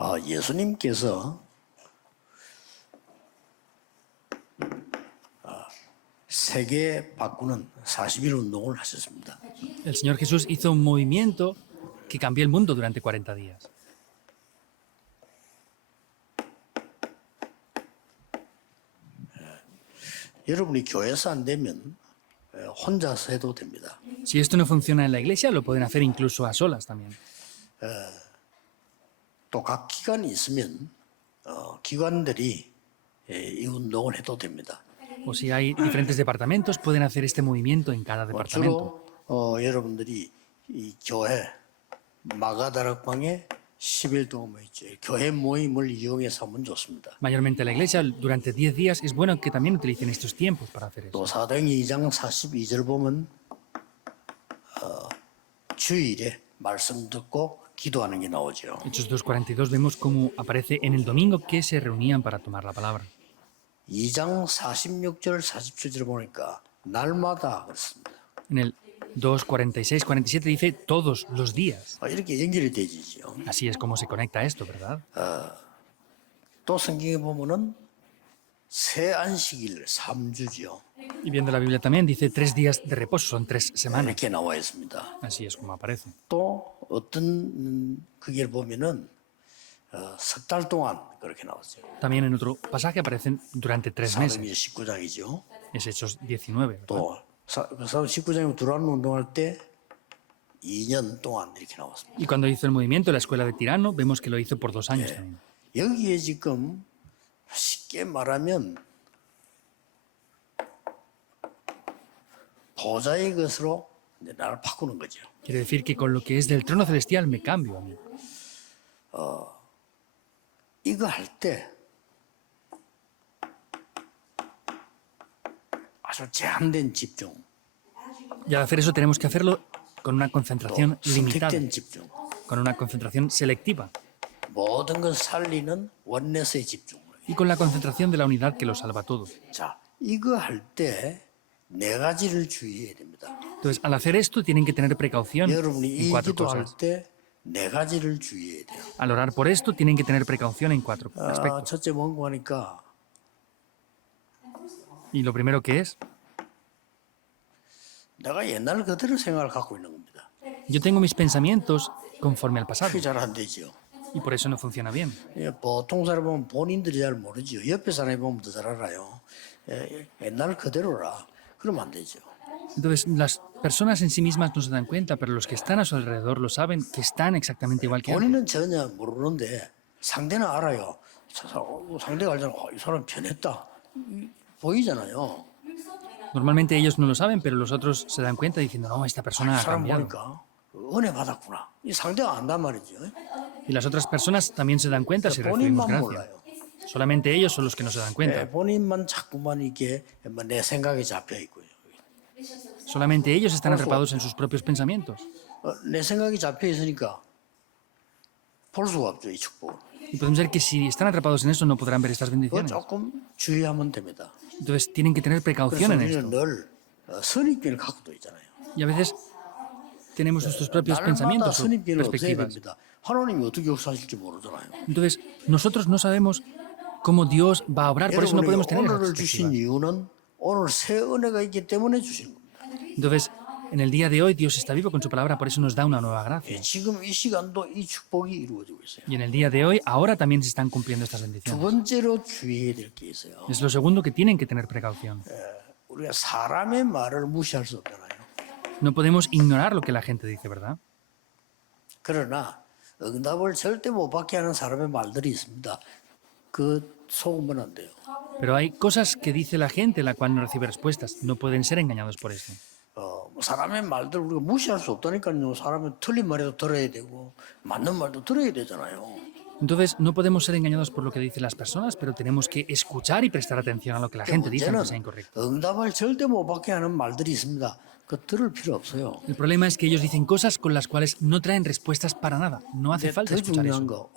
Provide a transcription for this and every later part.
예수님께서 세계 바꾸는 40일 운동을 하셨습니다. El Señor Jesús hizo un movimiento que cambió el mundo durante 40 días. 여러분이 교회에서 안 되면 혼자서 해도 됩니다. Si esto no funciona en la iglesia, lo pueden hacer incluso a solas también. 또 각 기관이 있으면 기관들이 이 운동을 해도 됩니다. O si hay diferentes departamentos, pueden hacer este movimiento en cada departamento. 주로 여러분들이 이 교회 마가다락방에 10일 동안 모였죠. 교회 모임을 이용해서 하면 좋습니다. Mayormente la iglesia, durante 10 días, es bueno que también utilicen estos tiempos para hacer eso. 또 사도행 2장 42절 보면 주일에 말씀 듣고 기도하는 게 나오죠. Hechos 2:42 vemos cómo aparece en el domingo que se reunían para tomar la palabra. 2장 46절 47절 보니까 날마다 그렇습니다. En el 2:46, 47 dice todos los días. 이렇게 연결이 되지죠. Así es como se conecta esto, ¿verdad? 또 성경에 보면은 새 안식일 3주죠. Y viendo la Biblia también dice 3 días de reposo, son 3 semanas. 이렇게 나와 있습니다. Así es como aparece. 또 어떤 그게 보면은 석 달 동안 그렇게 나왔어요. También en otro pasaje aparecen durante 3 meses. 사도행전 19장이죠. Es Hechos 19. ¿verdad? 또 사도행전 19장에 들어가는 운동할 때 2년 동안 이렇게 나왔습니다. Y cuando hizo el movimiento en la escuela de Tirano, vemos que lo hizo por 2 años también. 여기에 지금 쉽게 말하면 보좌의 것으로 나를 바꾸는 거죠. Quiere decir que con lo que es del trono celestial me cambio a mí. 이거 할 때 아주 제한된 집중, Y al hacer eso tenemos que hacerlo con una 또 concentración limitada, 선택된 집중, con una concentración selectiva 모든 걸 살리는 원내스의 집중. y con la concentración de la unidad que lo salva todo. 자, 이거 할 때 네 가지를 주의해야 됩니다. Entonces, al hacer esto tienen que tener precaución 여러분이 en 이 4 기도할 cosas. 때 네 가지를 주의해야 돼요. Al orar por esto tienen que tener precaución en 4 아, aspectos. 첫째 뭔가 하니까 Y lo primero que es, 내가 옛날 그대로 생각을 갖고 있는 겁니다. yo tengo mis pensamientos conforme al pasado 그게 잘 안 되죠. y por eso no funciona bien. 보통 사람 보면 본인들이 잘 모르죠. 옆에 사람이 보면 더 잘 알아요. 옛날 그대로라. 그러면 안 되죠. Entonces, las personas en sí mismas no se dan cuenta, pero los que están a su alrededor lo saben, que están exactamente igual que antes. 본인은 전혀 모르는데 상대는 알아요. 상대가 알잖아. 이 사람 변했다. 보이잖아요. Normalmente ellos no lo saben, pero los otros se dan cuenta diciendo, no, esta persona 이 ha 사람 cambiado. 보니까 은혜 받았구나. 이 상대가 안단 말이죠. Y las otras personas también se dan cuenta si recibimos 본인만 gracia. 몰라요. Solamente ellos son los que no se dan cuenta. 본인만 자꾸만 이게 내 생각에 잡혀 있고요. Solamente ellos están atrapados en sus propios pensamientos. 내 생각이 잡혀 있으니까 볼 수가 없죠, 이 축복을. Y podemos ver que si están atrapados en eso no podrán ver estas 그거 bendiciones. 조금 주의하면 됩니다. Entonces tienen que tener 그래서 precaución en 우리는 esto. 늘 선입견을 갖고도 있잖아요. Y a veces tenemos nuestros propios 날마다 pensamientos o 선입견을 없애야 perspectivas. 됩니다. 하나님이 어떻게 역사하실지 모르잖아요. Entonces, nosotros no sabemos cómo Dios va a obrar, por eso no 여러분이 podemos tener esas 오늘을 주신 perspectivas. 이유는 오늘 새 은혜가 있기 때문에 주신 겁니다. Entonces, en el día de hoy Dios está vivo con su palabra, por eso nos da una nueva gracia. 지금 이 시간도 이 축복이 이루어지고 있어요. Y en el día de hoy, ahora también se están cumpliendo estas 두 bendiciones. 번째로 주의해야 될 게 있어요. Es lo segundo que tienen que tener precaución. 우리가 사람의 말을 무시할 수 없잖아요. No podemos ignorar lo que la gente dice, ¿verdad? 그러나 응답을 절대 못 받게 하는 사람의 말들이 있습니다. 그 속으면 안 돼요. Pero hay cosas que dice la gente la cual no recibe respuestas. No pueden ser engañados por esto. 사람의 말들 우리가 무시할 수 없다니까요. 사람의 틀린 말도 들어야 되고 맞는 말도 들어야 되잖아요. Entonces, no podemos ser engañados por lo que dicen las personas, pero tenemos que escuchar y prestar atención a lo que la gente dice, aunque sea incorrecto. 응답을 절대 못 받게 하는 말들이 있습니다. 그 들을 필요 없어요. El problema es que ellos dicen cosas con las cuales no traen respuestas para nada. No hace 근데 falta 더 escuchar 중요한 eso. 거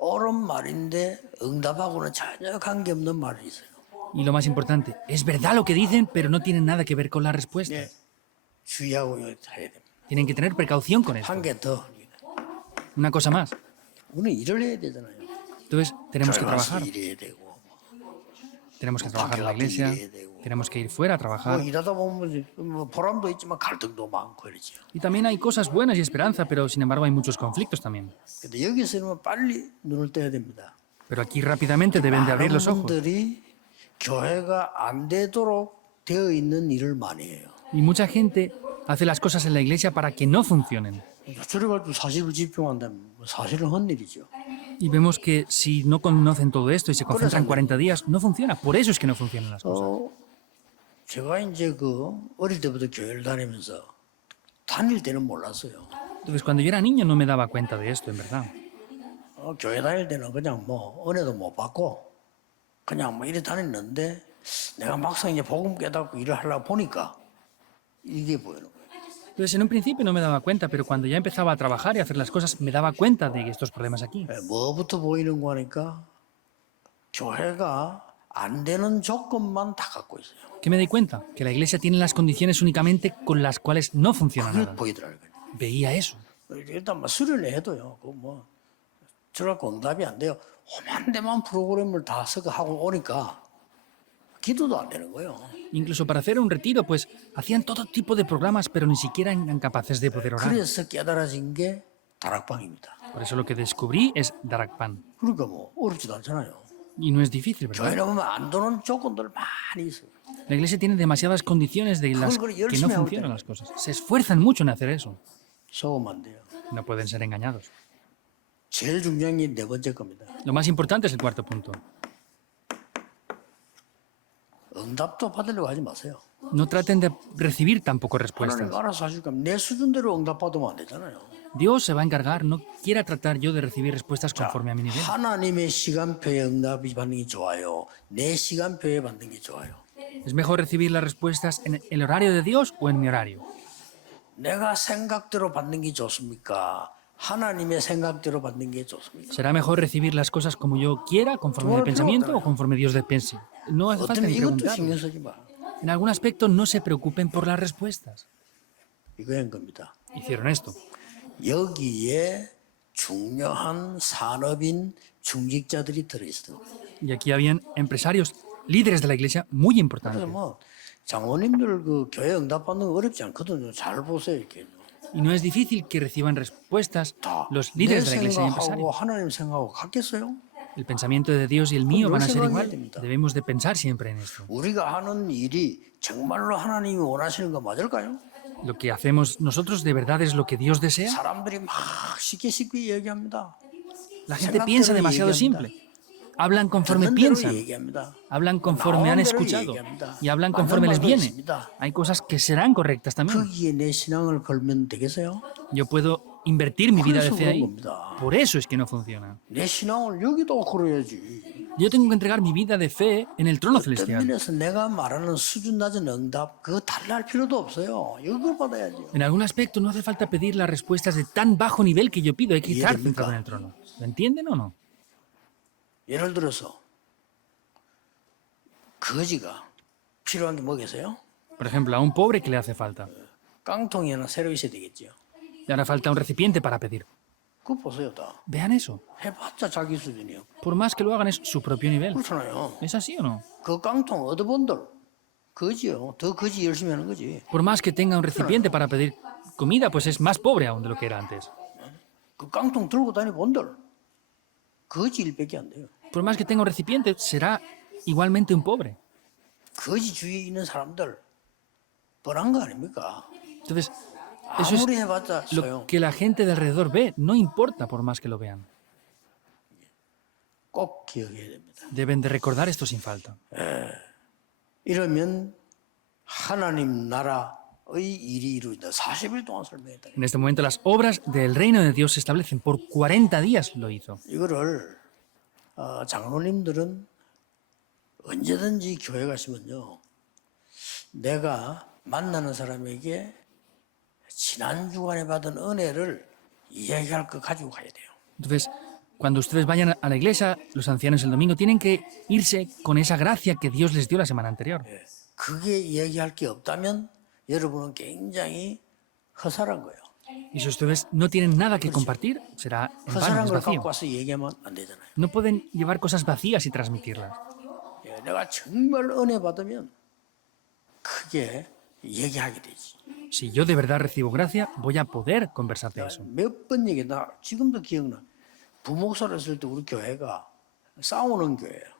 옳은 말인데 응답하고는 전혀 관계없는 말이 있어요. Y lo más importante, es verdad lo que dicen, pero no tienen nada que ver con la respuesta. 네, 주의하고 해야 됩니다. Tienen que tener precaución con esto. 한 개 더. Una cosa más. 우리는 일을 해야 되잖아요. Entonces tenemos que 교회 가서 trabajar. 일해야 되고 Tenemos que trabajar en la iglesia, tenemos que ir fuera a 뭐 trabajar. 일하다 보면 뭐 보람도 있지만 갈등도 많고 이러죠. Y también hay cosas buenas y esperanza, pero sin embargo hay muchos conflictos también. 근데 여기서는 빨리 눈을 떼야 됩니다. Pero aquí rápidamente deben de abrir 많은 los ojos. 분들이 교회가 안 되도록 되어 있는 일을 많이 해요. Y mucha gente hace las cosas en la iglesia para que no funcionen. 저래가지고 사실을 집중한다면 사실은 헛일이죠. Y vemos que si no conocen todo esto y se concentran 40 días, no funciona. Por eso es que no funcionan las cosas. 제가 이제 어릴 때부터 교회를 다니면서 다닐 때는 몰랐어요. Entonces, cuando yo era niño no me daba cuenta de esto, en verdad. 교회 다닐 때는 그냥 뭐 은혜도 못 받고 그냥 뭐 이래 다녔는데 내가 막상 이제 복음 깨닫고 일을 하려고 보니까 이게 보이는 거예요. Entonces, en un principio no me daba cuenta, pero cuando ya empezaba a trabajar y a hacer las cosas, me daba cuenta de estos problemas aquí. 뭐부터 보이는 거니까 교회가 안 되는 조건만 다 갖고 있어요. ¿Qué me di cuenta? Que la iglesia tiene las condiciones únicamente con las cuales no funciona 그게 nada. 보이더라고요. Veía eso. 일단 뭐 수련회 해도요. 그뭐 저라고 응답이 안 돼요. 험한 데만 프로그램을 다 쓰고 하고 오니까 기도도 안 되는 거예요. Incluso para hacer un retiro, pues hacían todo tipo de programas, pero ni siquiera eran capaces de poder orar. 그래서 깨달아진 게 다락방입니다. Por eso lo que descubrí es Darakpan. 그러니까 뭐 어렵지도 않잖아요. Y no es difícil, ¿verdad? 교회는 보면 안 되는 조건들 많이 있어요. La iglesia tiene demasiadas condiciones de las que no funcionan las cosas. Se esfuerzan mucho en hacer eso. 속으면 안 돼요. No pueden ser engañados. 제일 중요한 게 네 번째 겁니다. Lo más importante es el cuarto punto. 응답도 받으려고 하지 마세요. No traten de recibir tampoco respuestas. 하나님 알아서 하실 거면 내 수준대로 응답 받으면 안 되잖아요. Dios se va a encargar, no quiera tratar yo de recibir respuestas conforme a mi nivel. 하나님의 시간표에 응답이 받는 게 좋아요. 내 시간표에 받는 게 좋아요. ¿Es mejor recibir las respuestas en el horario de Dios o en mi horario? 내가 생각대로 받는 게 좋습니까? 하나님의 생각대로 받는 게 좋습니까? ¿Será mejor recibir las cosas como yo quiera, conforme a mi pensamiento o conforme Dios piense? No hace falta 어쩌면 ni 이것도 preguntarlo. 신경 쓰지 마. En algún aspecto no se preocupen por las respuestas. 이거 한 겁니다. Hicieron esto. 여기에 중요한 산업인 중직자들이 들어있어요. Y aquí habían empresarios, líderes de la iglesia muy 그래서 importantes. 뭐 장로님들 교회 응답 받는 거 어렵지 않거든요. 잘 보세요 이렇게. Y no es difícil que reciban respuestas los 내 líderes de la iglesia y 생각하고 empresarios. 하나님 생각하고 같겠어요? El pensamiento de Dios y el mío van a ser 생각해야 igual. 됩니다. Debemos de pensar siempre en esto. 우리가 하는 일이 정말로 하나님이 원하시는 거 맞을까요? Lo que hacemos nosotros de verdad es lo que Dios desea. 사람들이 막 쉽게 얘기합니다. La gente piensa demasiado simple. Hablan conforme 듣는 대로 piensan. 얘기합니다. Hablan conforme han 나오는 대로 escuchado. 얘기합니다. Y hablan 맞는 conforme les 말도 viene. 있습니다. Hay cosas que serán correctas también. 거기에 내 신앙을 걸면 되겠어요? Yo puedo invertir mi vida de fe ahí. 겁니다. Por eso es que no funciona. 내 신앙을 여기도 걸어야지. Yo tengo que entregar mi vida de fe en el trono 어떤 celestial. 면에서 내가 말하는 수준 낮은 응답 그거 달라 할 필요도 없어요. 이걸 받아야죠. En algún aspecto no hace falta pedir las respuestas de tan bajo nivel que yo pido. Hay que estar centrado en el trono. ¿Lo entienden o no? 예를 들어서 거지가 필요한 게 뭐겠어요? Por ejemplo, a un pobre que le hace falta. 깡통이 하나 새로 있어야 되겠죠. Le hará falta un recipiente para pedir. 그거 보세요, 다. Vean eso. 해봤자 자기 수준이에요. Por más que lo hagan, es su propio nivel. 그렇잖아요. ¿Es así o no? 그 깡통 얻어본들 거지요. 더 거지 열심히 하는 거지. Por más que tenga un recipiente para pedir comida, pues es más pobre aún de lo que era antes. 그 깡통 들고 다니본들 거지 일밖에 안 돼요. Por más que tenga un recipiente, será igualmente un pobre. 거지 주위에 있는 사람들 뻔한 거 아닙니까? Entonces, eso es 아무리 해봤자 lo 소용. que la gente de alrededor ve. No importa por más que lo vean. 꼭 기억해야 됩니다. Deben de recordar esto sin falta. 이러면 하나님 나라의 일이 이루어진다. 40일 동안 설명했다. En este momento, las obras del reino de Dios se establecen. Por 40 días lo hizo. 이거를 장로님들은 언제든지 교회 가시면요. 내가 만나는 사람에게 지난 주간에 받은 은혜를 이야기할 거 가지고 가야 돼요. Entonces, cuando ustedes vayan a la iglesia, los ancianos el domingo tienen que irse con esa gracia que Dios les dio la semana anterior. 그게 이야기할 게 없다면 여러분은 굉장히 허술한 거예요. Y si ustedes no tienen nada que compartir, será en vano, 허술한 es 걸 vacío. 갖고 와서 얘기하면 안 되잖아요. No pueden llevar cosas vacías y transmitirlas. 예, 내가 정말 은혜 받으면 크게 얘기하게 되지. Si yo de verdad recibo gracia, voy a poder conversar de eso. 몇 번 얘기 나 지금도 기억나. 부목사를 했을 때 우리 교회가 싸우는 교회예요.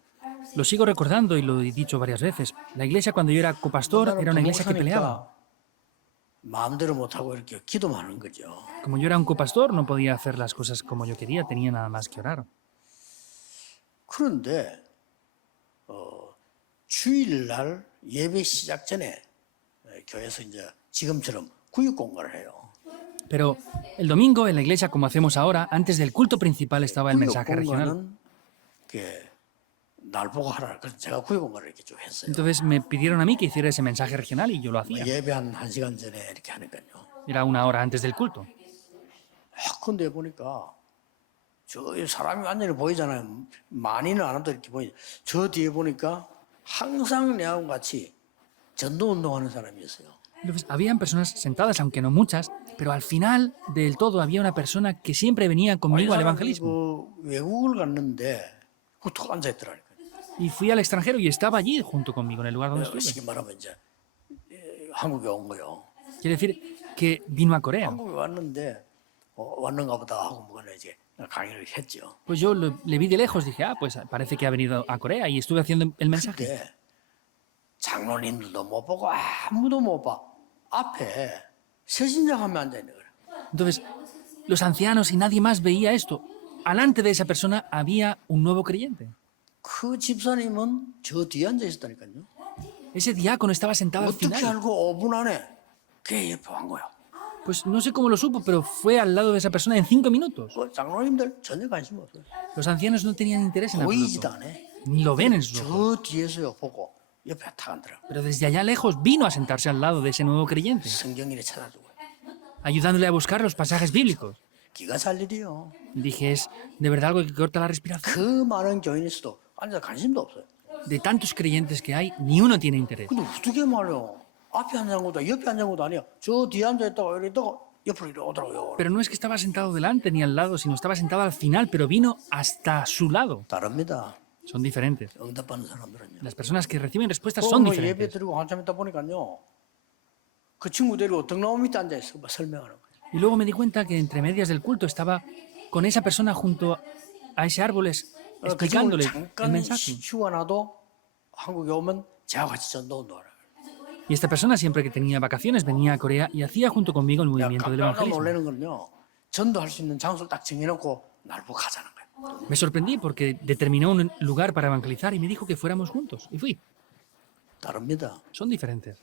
Lo sigo recordando y lo he dicho varias veces. La iglesia cuando yo era copastor era una iglesia que peleaba. 마음대로 못하고 이렇게 기도만 하는 거죠. Como yo era un copastor, no podía hacer las cosas como yo quería, tenía nada más que orar. 그런데 주일날 예배 시작 전에 교회에서 이제 지금처럼 구역 공간을 해요. Pero el domingo en la iglesia, como hacemos ahora, antes del culto principal estaba el 구역 mensaje regional. 공간은 이렇게 날 보고 하라. 그래서 제가 구역 공간을 이렇게 좀 했어요. Entonces me pidieron a mí que hiciera ese mensaje regional y yo lo hacía. 예배 한 1시간 전에 이렇게 하니까요. Era una hora antes del culto. 근데 보니까 저 사람이 완전히 보이잖아요. 많이는 안 한다 이렇게 보이. 저 뒤에 보니까 항상 내하고 같이 전도 운동하는 사람이 있어요. Entonces habían personas sentadas, aunque no muchas, pero al final del todo había una persona que siempre venía conmigo al evangelismo. 그 외국을 갔는데 툭 앉아 있더라니까요. Y fui al extranjero y estaba allí junto conmigo, en el lugar donde estuve. 쉽게 말하면 이제 한국에 온 거요. Quiere decir que vino a Corea. 한국에 왔는데 왔는가 보다 하고 뭐가 이제 강의를 했죠. Pues yo le vi de lejos, dije, pues parece que ha venido a Corea y estuve haciendo el mensaje. 근데 장로님들도 못 보고 아무도 못 봐. 앞에 세신자 하면 앉아 있는 거예요. Entonces, los ancianos y nadie más veía esto. Alante de esa persona había un nuevo creyente. 그 집사님은 저 뒤에 앉아 있었다니까요. Ese diácono estaba sentado al 어떻게 final. 알고 5분 안에 걔 옆에 간 거야. Pues no sé cómo lo supo, pero fue al lado de esa persona en 5 minutos. 그 장로님들 전혀 관심 없어요. Los ancianos no tenían interés en 보이지도 absoluto. 않아. Ni lo ven en sus ojos. 저 뒤에서요 보고 옆에 탁 앉더라고. Pero desde allá lejos vino a sentarse al lado de ese nuevo creyente, 성경일에 찾아주고. ayudándole a buscar los pasajes bíblicos. 기가 살 일이요. Dije, es de verdad algo que corta la respiración. 그 많은 교인에서도 앉아 관심도 없어요. De tantos creyentes que hay, ni uno tiene interés. 근데 어떻게 말이요? 앞에 앉은 것도 옆에 앉은 것도 아니야. 저 뒤에 앉아 있다가 이러다가 옆으로 이리 오더라고요. Pero no es que estaba sentado delante ni al lado, sino estaba sentado al final, pero vino hasta su lado. 다릅니다. Son diferentes. 응답받는 사람들은요. Las personas que reciben respuestas son 예배 diferentes. 드리고 한참 있다 보니까요. 그 친구 데리고 등나무 밑에 앉아 있어. 막 설명하는 거예요. Y luego me di cuenta que entre medias del culto estaba con esa persona junto a ese árbol 그 친구를 explicándole el 잠깐 mensaje. 휴가나도 한국에 오면 제가 같이 전도 운동하라. Y esta persona siempre que tenía vacaciones venía a Corea y hacía junto conmigo el movimiento del 깜짝 evangelismo. 놀라는 건요. 전도할 수 있는 장소를 딱 정해놓고 날 보고 가자는 거예요. Me sorprendí porque determinó un lugar para evangelizar y me dijo que fuéramos juntos. Y fui. 다릅니다. Son diferentes.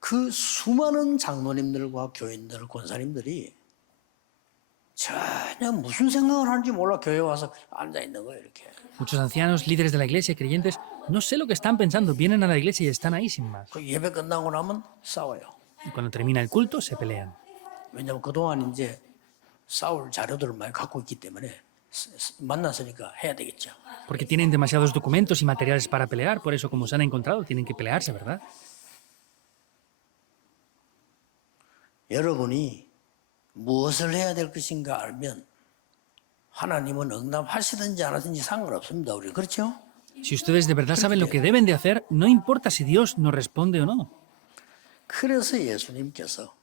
그 수많은 장로님들과 교인들, 권사님들이 전혀 무슨 생각을 하는지 몰라 교회 와서 앉아 있는 거예요, 이렇게. Muchos ancianos, líderes de la iglesia y creyentes, no sé lo que están pensando, vienen a la iglesia y están ahí sin más. 그 예배 끝나고 나면 싸워요. Y cuando termina el culto, se pelean. 왜냐하면 그동안 이제 싸울 자료들을 많이 갖고 있기 때문에 만났으니까 해야 되겠죠. Porque tienen demasiados documentos y materiales para pelear, por eso como se han encontrado, tienen que pelearse, ¿verdad? 여러분이 무엇을 해야 될 것인가 알면 하나님은 응답하시든지 안 하든지 상관없습니다. 우리 그렇죠? Si ustedes de verdad saben lo que deben de hacer, no importa si Dios nos responde o no. 그래서 예수님께서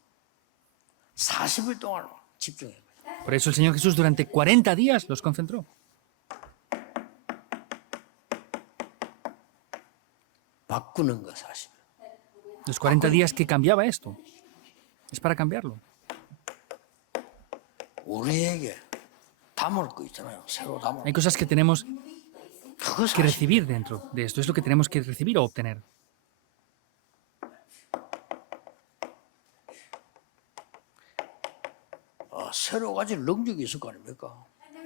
40일 동안 집중해요. Por eso el Señor Jesús durante 40 días los concentró. 바꾸는 거 40일. Los 40 días que cambiaba esto. Es para cambiarlo. 우리에게 담을 거 있잖아요. 새로 담을. Hay cosas que tenemos 그거 que 40일. recibir dentro de esto. Es lo que tenemos que recibir o obtener. 새로 가질 능력이 있을 거 아닙니까?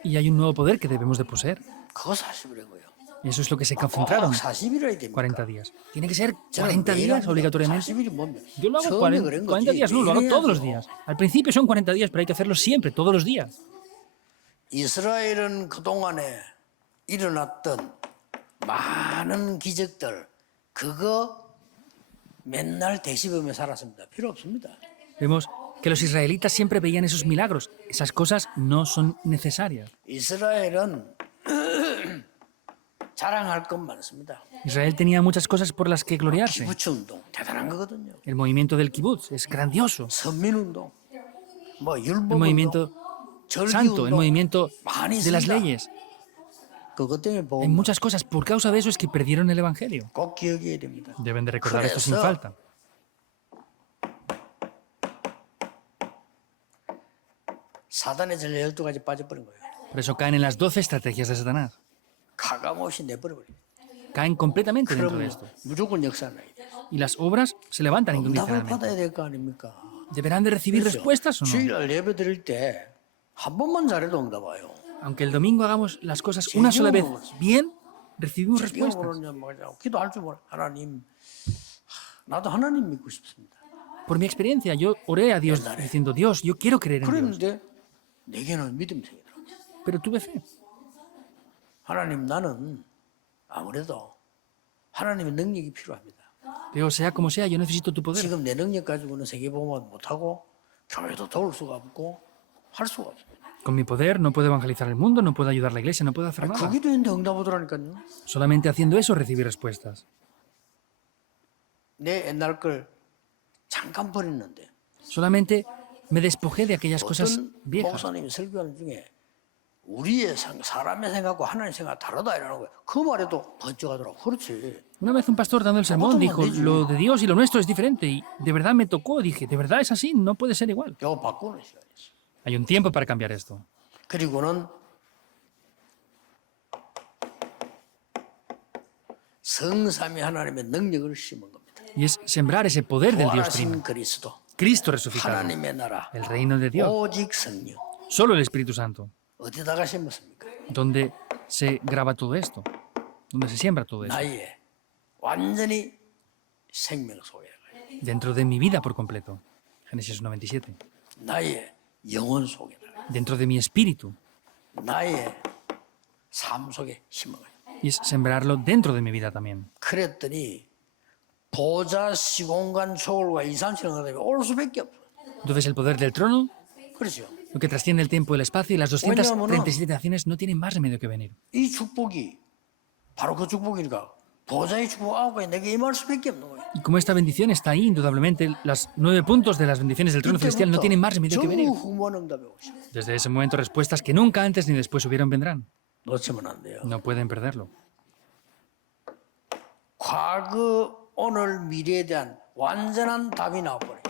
Y hay un nuevo poder que debemos de poseer. 그거 40일인 거예요. Y eso es lo que se concentraron 40일이라 됩니까? 40 días. ¿Tiene que ser 저는 40 매일 días 합니다. obligatoriamente? 40일이 뭡니까? Yo lo hago 처음에 40, 그런 40 거지. días, no, lo hago 매일 todos los 해야죠. días. Al principio son 40 días, pero hay que hacerlo siempre, todos los días. 이스라엘은 그동안에 일어났던 많은 기적들 그거 맨날 대시보며 살았습니다. 필요 없습니다. Vemos que los israelitas siempre veían esos milagros. Esas cosas no son necesarias. 이스라엘은 자랑할 것 많습니다. Israel tenía muchas cosas por las que gloriarse. 기부츠 운동 대단한 거거든요. El movimiento del kibbutz es grandioso. 선민 운동, 뭐 El 율법 운동, movimiento 절기 santo, el 운동 movimiento 많이 de las 있습니다. leyes. 그것 때문에 Hay 보면 muchas cosas. Por causa de eso es que perdieron el evangelio. 꼭 기억해야 됩니다. Deben de recordar esto sin 그래서 falta. 사단의 전략 12가지 빠져버린 거예요. Por eso caen en las 12 estrategias de Satanás. 가감없이 내버려버려요. Caen completamente dentro de 그러면 esto. 무조건 역사는 나요. Y las obras se levantan 응답을 incondicionalmente. 받아야 될 거 아닙니까? ¿Deberán de recibir 그렇죠? respuestas o no? 주일날 예배 드릴 때 한 번만 잘해도 응답 와요. Aunque el domingo hagamos las cosas una sola vez bien, recibimos respuestas. 기도할 줄 몰라. 하나님, 나도 하나님 믿고 싶습니다. Por mi experiencia, yo oré a Dios diciendo, Dios, yo quiero creer en Dios. 그런데 내게는 믿음이 생기더라고요. Pero tuve fe. 하나님, 나는 아무래도 하나님의 능력이 필요합니다. Pero sea como sea, yo necesito tu poder. 지금 내 능력 가지고는 세계복음화 못하고 교회도 도울 수가 없고 할 수가 없어요. Con mi poder no puedo evangelizar el mundo, no puedo ayudar a la iglesia, no puedo hacer 아니, nada. 그 기도했는데 응답 오더라니까요. Solamente haciendo eso recibí respuestas. 내 옛날 걸 잠깐 버렸는데 Solamente me despojé de aquellas cosas 어떤 viejas. 목사님이 설교하는 중에 우리의 사람의 생각과 하나님의 생각 다르다 이러는 거예요. 그 말에도 번쩍하더라고. 그렇지. Una vez un pastor dando el sermón dijo, lo de Dios y lo nuestro es diferente. Y de verdad me tocó. Dije, de verdad es así, no puede ser igual. 이거 바꾸는 시간이었어. Hay un tiempo para cambiar esto. 그리고는 성삼위 하나님의 능력을 심은 겁니다. Y es sembrar ese poder del Dios trino. 부활하신 그리스도, Cristo resucitado. 하나님의 나라, El reino de Dios. 오직 성령. Solo el Espíritu Santo. 어디다가 심었습니까? Donde se graba todo esto. Donde se siembra todo esto. 나의 완전히 생명 속에 Dentro de mi vida por completo. Génesis 97. 나의 영혼 속에 Dentro de mi espíritu. 나의 삶 속에 심어요. Y es sembrarlo dentro de mi vida también. 그랬더니 보좌 시공간 초월과 2, 3, 7은 그다음에 올 수밖에 없어. Entonces el poder del trono, 그렇죠. lo que trasciende el tiempo y el espacio, y las 237 naciones no tienen más remedio que venir. 이 축복이 바로 그 축복이니까 보좌의 축복 9가지 내게 임할 수밖에 없는 거예요. Y como esta bendición está ahí, indudablemente, los 9 puntos de las bendiciones del trono celestial no tienen más remedio que venir. 전무후무한 응답이 오시고 Desde ese momento, respuestas que nunca antes ni después hubieron vendrán. 놓치면 안 돼요. No pueden perderlo. 과거, 오늘, 미래에 대한 완전한 답이 나와버려요.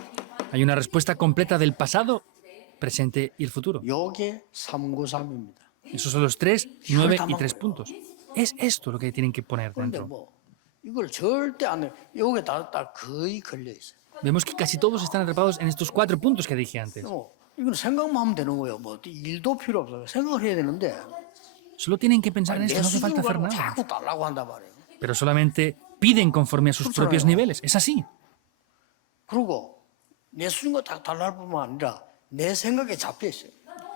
Hay una respuesta completa del pasado, presente y el futuro. 요게 393입니다. Esos son los 3, 9 y 3 puntos. Es esto lo que tienen que poner 그런데 dentro. 뭐 이걸 절대 안 해요. 요게 다 거의 걸려 있어요. Vemos que casi todos están atrapados en estos 4 puntos que dije antes. 이건 생각만 하면 되는 거예요. 뭐 일도 필요 없어요. 생각을 해야 되는데 Solo tienen que pensar en esto, 내 no hace falta hacer 수준으로 nada. 자꾸 달라고 한단 말이에요. Pero solamente piden conforme a sus propios niveles. Es así. 그리고 내 수준과 다 달라할 뿐만 아니라 내 생각에 잡혀 있어요.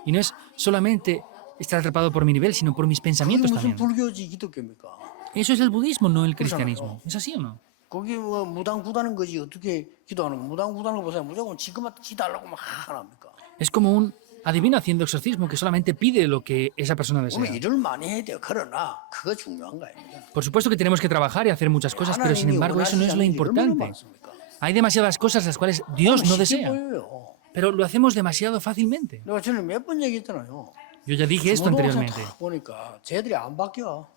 Y no es solamente estar atrapado por mi nivel, sino por mis 그게 pensamientos 무슨 también. 불교지 기독교입니까? Eso es el budismo, no el cristianismo. ¿Es así o no? 거기 뭐 무당구다는 거지 어떻게 기도하는 거? 무당구다는 거 보세요. 무조건 지금 기도하려고 막 하랍니까? Es como un adivino haciendo exorcismo que solamente pide lo que esa persona 우리 desea. 일을 많이 해야 돼요. 그러나 그거 중요한 거 아닙니다. Por supuesto que tenemos que trabajar y hacer muchas cosas, pero sin embargo eso no es lo importante. Hay demasiadas cosas las cuales Dios no desea, 보여요. pero lo hacemos demasiado fácilmente. 내가 전에 몇 번 얘기했잖아요. Yo ya dije esto anteriormente. 딱 보니까 쟤들이 안 바뀌어.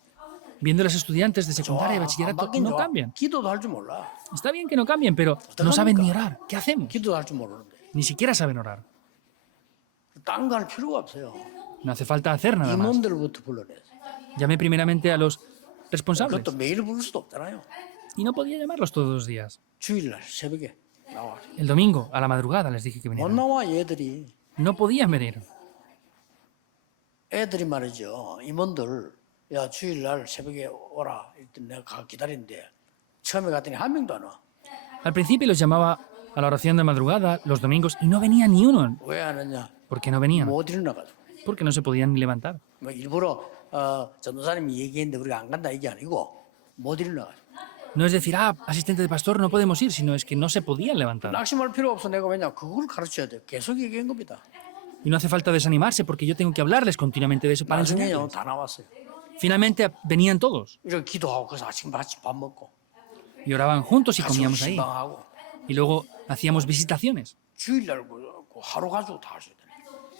Viendo las estudiantes de secundaria y 안 bachillerato, 바뀐 no 좋아. cambian. 기도도 할 줄 몰라. Está bien que no cambien, pero no saben ni orar. ¿Qué hacemos? 기도도 할 줄 모르는데. Ni siquiera saben orar. 딴 거 할 필요가 없어요. No hace falta hacer nada más. 임원들부터 불러내서. Llamé primeramente a los responsables 그것도 매일 부를 수도 없잖아요. y no podía llamarlos todos los días. 주일날 새벽에 나와. El domingo, a la madrugada, les dije que 못 vinieran. 나와 얘들이. No podían venir. 애들이 말이죠. 임원들 야 주일날 새벽에 오라. 일단 내가 기다리는데 처음에 갔더니 한 명도 안 와. Al principio los llamaba a la oración de madrugada los domingos y no venía ni uno. 왜 안 왔냐? ¿Por qué no venían? 못 일어나가지고. Porque no se podían ni levantar. 뭐 일부러 전도사님이 얘기했는데 우리가 안 간다 이게 아니고 못 일어나가지고. No es decir, asistente de pastor, no podemos ir, sino es que no se podían levantar. 낙심할 필요 없어. 내가 왜냐 그걸 가르쳐야 돼. 계속 얘기한 겁니다. Y no hace falta desanimarse porque yo tengo que hablarles continuamente de eso para 나중에 enseñarles. 다 나왔어요. Finalmente venían todos 이렇게 기도하고 그래서 아침 같이 밥 먹고 y oraban juntos y 같이 comíamos ahí. 신방하고 Y luego hacíamos visitaciones. 주일날 하루 가지고 다 하셔야 돼.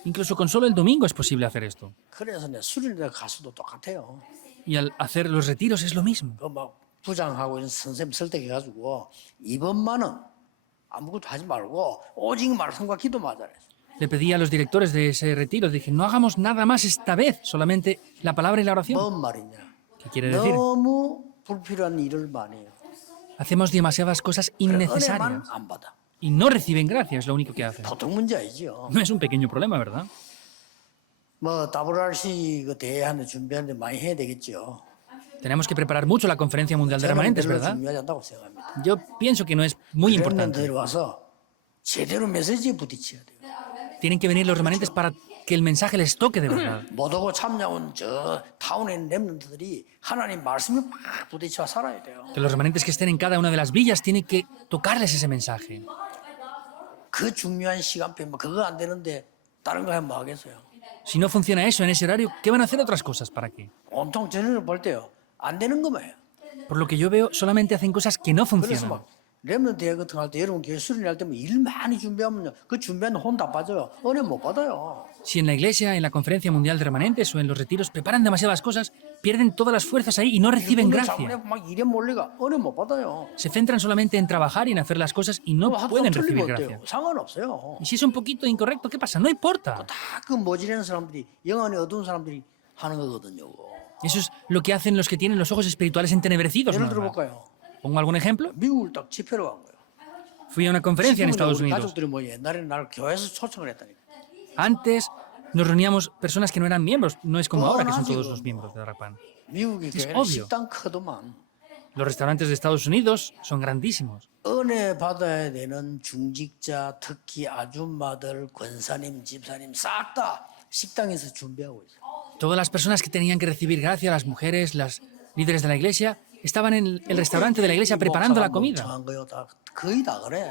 Incluso con solo el domingo es posible hacer esto. 그래서 내 수련회 가서도 똑같아요. Y al hacer los retiros es lo mismo. 그 막 부장하고 이런 선생님 설득해가지고 이번만은 아무것도 하지 말고 오직 말씀과 기도만 하자. Le pedí a los directores de ese retiro, dije, no hagamos nada más esta vez, solamente la palabra y la oración. 뭔 말이냐? ¿Qué quiere decir? 너무 불필요한 일을 많이 해요. Hacemos demasiadas cosas 은혜만 innecesarias 안 받아. y no reciben gracia, es lo único que hacen. 보통 문제 아니죠. No es un pequeño problema, ¿verdad? 뭐 WRC 그 대회하는데 준비하는데 많이 해야 되겠죠. Tenemos que preparar mucho la Conferencia Mundial de 저는 Remanentes, 별로 ¿verdad? 중요하지 않다고 생각합니다. Yo pienso que no es muy importante. 렘넌트들이 와서 제대로 메시지에 부딪혀야 돼요. Tienen que venir los remanentes para que el mensaje les toque de verdad. 못 오고 참여한 저 타운에 있는 렘넌트들이 하나님 말씀에 막 부딪혀 살아야 돼요. Que los remanentes que estén en cada una de las villas tienen que tocarles ese mensaje. 그 중요한 시간표에 뭐 그거 안 되는데 다른 거 하면 뭐 하겠어요? Si no funciona eso en ese horario, ¿qué van a hacer otras cosas para qué? 온통 전체를 볼 때요. 안 되는 거만 해요. Por lo que yo veo, solamente hacen cosas que no 그래서 funcionan. 막 렘넌트 대회 같은 거 할 때 여러분 교회 수련회 할 때 뭐 일 많이 준비하면요. 그 준비하는 혼 다 빠져요. 은혜 못 받아요. Si en la iglesia, en la Conferencia Mundial de Remanentes o en los retiros preparan demasiadas cosas, pierden todas las fuerzas ahí y no reciben 일꾼을 gracia. 잡아내고 막 일에 몰리가 은혜 못 받아요. Se centran solamente en trabajar y en hacer las cosas y no 뭐 합성 pueden 틀리면 recibir 어때요? gracia. 상관없어요. Y si es un poquito incorrecto, ¿qué pasa? No importa. 다 그 모질하는 사람들이 영안이 어두운 사람들이 하는 거거든요. Eso es lo que hacen los que tienen los ojos espirituales entenebrecidos. 예를 nada más. 들어볼까요? ¿Pongo algún ejemplo? 미국을 딱 집회로 간 거예요. Fui a una conferencia en 지금은 Estados 우리 Unidos. 가족들이 뭐 옛날에는 나를 교회에서 초청을 했다니까. Antes nos reuníamos personas que no eran miembros. No es como ahora que son todos los miembros de Darrapan. 미국의 Es 교회는 obvio. 식당 크더만 Los restaurantes de Estados Unidos son grandísimos. 은혜 받아야 되는 중직자, 특히 아줌마들, 권사님, 집사님 싹 다 식당에서 준비하고 있어요. Todas las personas que tenían que recibir gracia, las mujeres, las líderes de la iglesia, estaban en el restaurante de la iglesia preparando la comida. 멍청한 거요. 다 거의 다 그래.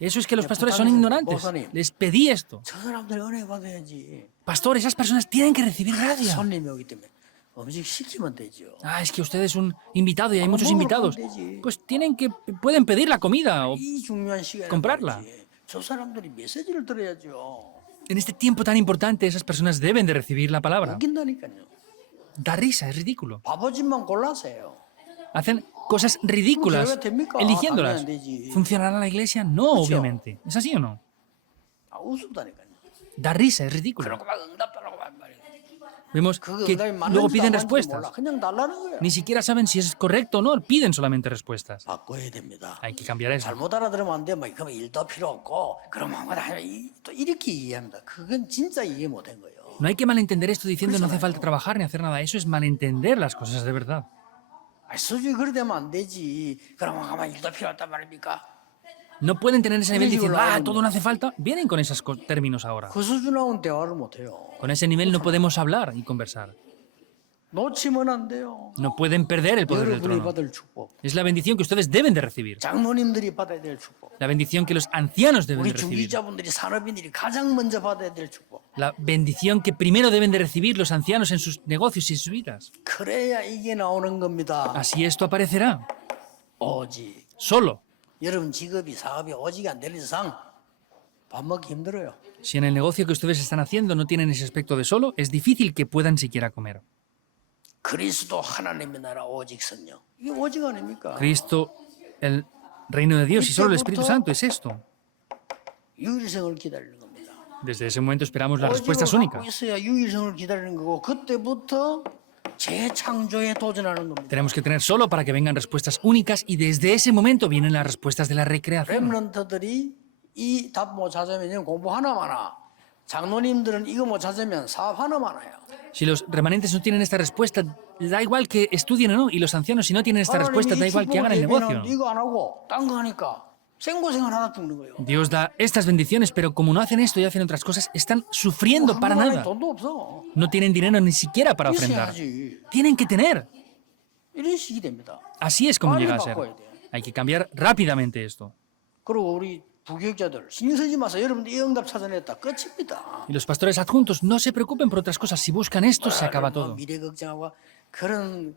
Eso es que los pastores son ignorantes. Les pedí esto. 저 사람들이 은혜 받아야지. Pastor, esas personas tienen que recibir gracia. 손님이 오기 때문에 음식 시키면 되죠. Es que usted es un invitado y hay muchos 먹으러 invitados. 가면 되지. Pues pueden pedir la comida. 이 중요한 시간에 comprarla. 말이지. 저 사람들이 메시지를 들어야죠. En este tiempo tan importante, esas personas deben de recibir la palabra. 웃긴다니까요. Da risa, es ridículo. 바보짓만 골라서 해요. Hacen cosas ridículas eligiéndolas. ¿Funcionará la iglesia? No, obviamente. ¿Es así o no? 아, 웃음다니까요. Da risa, es ridículo. 그러고 막 응답 달라고 말이에요. Vemos 그 que 응답이 luego 맞는지도 piden 안 맞는지도 respuestas. 몰라. 그냥 달라는 거예요. Ni siquiera saben si es correcto o no, piden solamente respuestas. 바꿔야 됩니다. Hay que cambiar eso. 잘못 알아들으면 안 돼. 막 그러면 일도 필요 없고 그러면 아무나 또 이렇게 이해합니다. 그건 진짜 이해 못한 거예요. No hay que malentender esto diciendo no hace falta trabajar ni hacer nada. Eso es malentender las cosas de verdad. 아, 수준이 그래 되면 안 되지. 그러면 가만 일도 필요 없단 말입니까? No pueden tener ese nivel diciendo, todo no hace falta. Vienen con esos términos ahora. 그 수준하고는 대화를 못 해요. Con ese nivel no podemos hablar y conversar. 놓치면 안 돼요. No pueden perder el poder del 여러분이 trono. 받을 축복. Es la bendición que ustedes deben de recibir. 장로님들이 받아야 될 축복. La bendición que los ancianos deben de 우리 recibir. 중직자분들이 산업인들이 가장 먼저 받아야 될 축복. La bendición que primero deben de recibir los ancianos en sus negocios y sus vidas. 그래야 이게 나오는 겁니다. Así esto aparecerá. 오직 Solo. 여러분 직업이 사업이 오직 안 될 이상 밥 먹기 힘들어요. Si en el negocio que ustedes están haciendo no tienen ese aspecto de solo, es difícil que puedan siquiera comer. 그리스도 하나님의 나라 오직 성령. 이게 오직 아닙니까? Cristo, el reino de Dios y solo el Espíritu Santo es esto. 유일성을 기다리는 겁니다. Desde ese momento esperamos las 오직을 respuestas 갖고 únicas. 있어야 유일성을 기다리는 거고 그때부터 재창조에 도전하는 겁니다. Tenemos que tener solo para que vengan respuestas únicas y desde ese momento vienen las respuestas de la recreación. 렘넌트들이 이 답 못 찾으면 공부 하나만 하나. 장로님들은 이거 못 찾으면 사업 하나만 해요. Si los remanentes no tienen esta respuesta, da igual que estudien o no, y los ancianos si no tienen esta respuesta, da igual que hagan el negocio. 이거 안 하고 딴 거 하니까 생고생을 하다 죽는 거예요. Dios da estas bendiciones, pero como no hacen esto y hacen otras cosas, están sufriendo para nada. 돈도 없어. No tienen dinero ni siquiera para ofrendar. 있어야지. Tienen que tener. 이런 식이 됩니다. Así es como 빨리 llega a ser. 바꿔야 돼. Hay que cambiar rápidamente esto. 그리고 우리 부교육자들 신경 쓰지 마세요. 여러분들 이 응답 찾아냈다. 끝입니다. Y los pastores adjuntos, no se preocupen por otras cosas. Si buscan esto, se acaba 뭐 todo. 미래 걱정하고 그런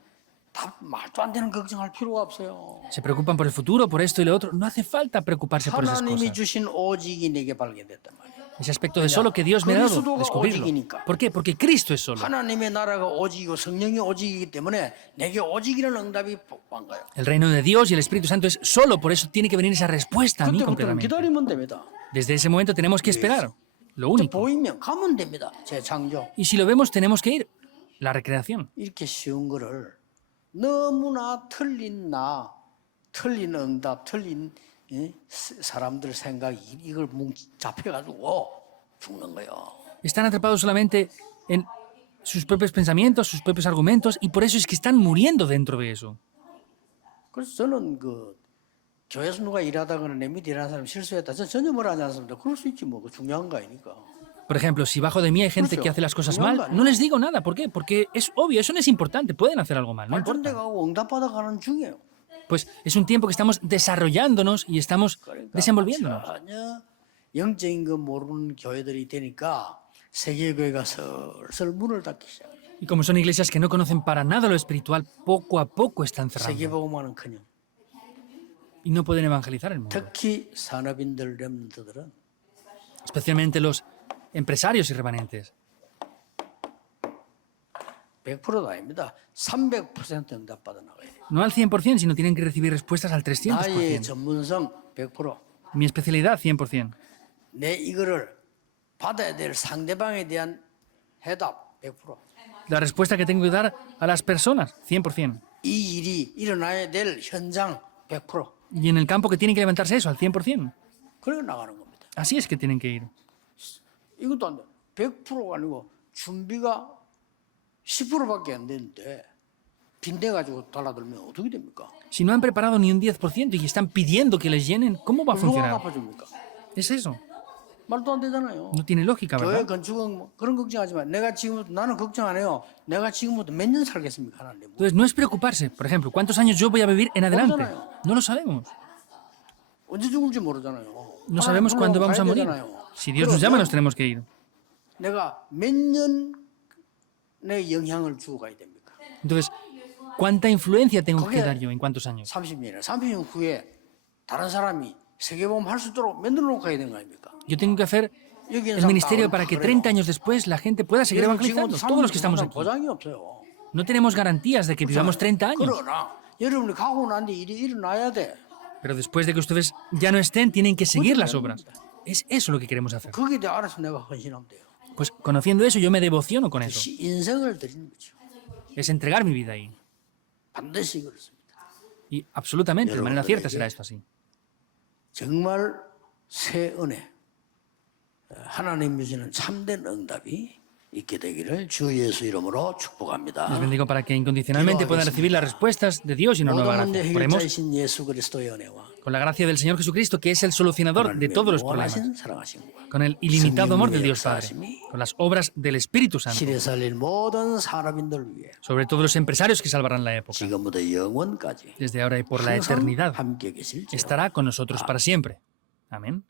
말도 안 되는 걱정할 필요가 없어요. Se preocupan por el futuro, por esto y lo otro. No hace falta preocuparse por esas 하나님이 cosas. 주신 오직이 내게 발견됐단 말이에요. Ese aspecto de solo que Dios me ha dado, 그리스도가 descubrirlo. 오직이니까. ¿Por qué? Porque Cristo es solo. 하나님의 나라가 오직이고 성령이 오직이기 때문에 내게 오직이라는 응답이 온 거예요. El reino de Dios y el Espíritu Santo es solo, por eso tiene que venir esa respuesta a mí 그때부터는 completamente. 기다리면 됩니다. Desde ese momento tenemos que esperar. Lo único. 보이면 가면 됩니다. 제 창조. Y si lo vemos, tenemos que ir. La recreación. 이렇게 쉬운 거를 너무나 틀린 응답, 틀린 사람들 생각이 이걸 잡혀가지고 죽는 거예요. Están atrapados solamente en sus propios pensamientos, sus propios argumentos, y por eso es que están muriendo dentro de eso. 그래서 저는 교회에서 누가 일하다거나 내 밑에 일하는 사람 실수했다. 저 전혀 뭐라 하지 않습니다. 그럴 수 있지 뭐. 중요한 거 아니니까. Por ejemplo, si bajo de mí hay gente que hace las cosas mal, no les digo nada. ¿Por qué? Porque es obvio, eso no es importante. Pueden hacer algo mal, no 발전돼 importa. 가고 응답받아가는 중이에요. Pues es un tiempo que estamos desarrollándonos y estamos desenvolviéndonos. 전혀 영적인 거 모르는 교회들이 되니까 세계교회가 슬슬 문을 닫기 시작해요. Y como son iglesias que no conocen para nada lo espiritual, poco a poco están cerrando. 세계복음화는커녕 Y no pueden evangelizar el mundo. 특히 산업인들 렘넌트들은 Especialmente los empresarios y remanentes. 100%도 아닙니다. 300% 응답받아 나가야 돼요. No al 100%, sino tienen que recibir respuestas al 나의 300%. 전문성 100%. Mi especialidad, 100%. 내 이거를 받아야 될 상대방에 대한 해답 100%. La respuesta que tengo que dar a las personas, 100%. 이 일이 일어나야 될 현장 100%. Y en el campo que tienen que levantarse eso, al 100%. 그리고 나가는 겁니다. Así es que tienen que ir. 이것도 안 돼. 100%가 아니고 준비가 10%밖에 안 되는데 빈대가지고 달라들면 어떻게 됩니까? Si no han preparado ni un 10% y están pidiendo que les llenen, ¿cómo va a 누가 funcionar? 갚아줍니까? Es eso. 말도 안 되잖아요. No tiene lógica, 교회 ¿verdad? 건축은 뭐 그런 걱정하지 마. 내가 지금부터 나는 걱정 안 해요. 내가 지금부터 몇 년 살겠습니까, 하나님? Entonces, no es preocuparse. Por ejemplo, ¿cuántos años yo voy a vivir en adelante? No lo sabemos. 언제 죽을지 모르잖아요. No sabemos cuándo vamos a morir. Si Dios nos llama, nos tenemos que ir. 내가 몇 년의 영향을 주고 가야 됩니까? Entonces, ¿cuánta influencia tengo que dar yo en cuántos años? 30년이나 30년 후에 다른 사람이 세계보험 할 수 있도록 만들어 놓고 가야 되는 거 아닙니까? Yo tengo que hacer el ministerio para que 30 años después la gente pueda seguir evangelizando. Todos los que estamos aquí. 보장이 없어요. No tenemos garantías de que vivamos 30 años. 그러나 여러분이 가고 난 뒤 일이 일어나야 돼. Pero después de que ustedes ya no estén, tienen que seguir las obras. Es eso lo que queremos hacer. 거기에 대해 알아서 내가 헌신하면 돼요. Pues conociendo eso, yo me devociono con eso. 인생을 드리는 거죠. Es entregar mi vida ahí. 반드시 그렇습니다. Y absolutamente, de manera cierta será esto así. 정말 새 은혜, 하나님이 주시는 참된 응답이 있게 되기를 주 예수 이름으로 축복합니다. Les bendigo para que incondicionalmente puedan recibir las respuestas de Dios y una nueva 모든 문제 gracia. Oremos 해결자이신 예수 그리스도의 은혜와 con la gracia del Señor Jesucristo, que es el solucionador de todos los problemas. 무한하신 사랑하심과 Con el ilimitado amor del Dios Padre. Con las obras del Espíritu Santo. 시대 살릴 모든 산업인들 위해 Sobre todo los empresarios que salvarán la época. 지금부터 영원까지 Desde ahora y por la 항상 eternidad. 함께 계실지어다. Estará con nosotros para siempre. Amén.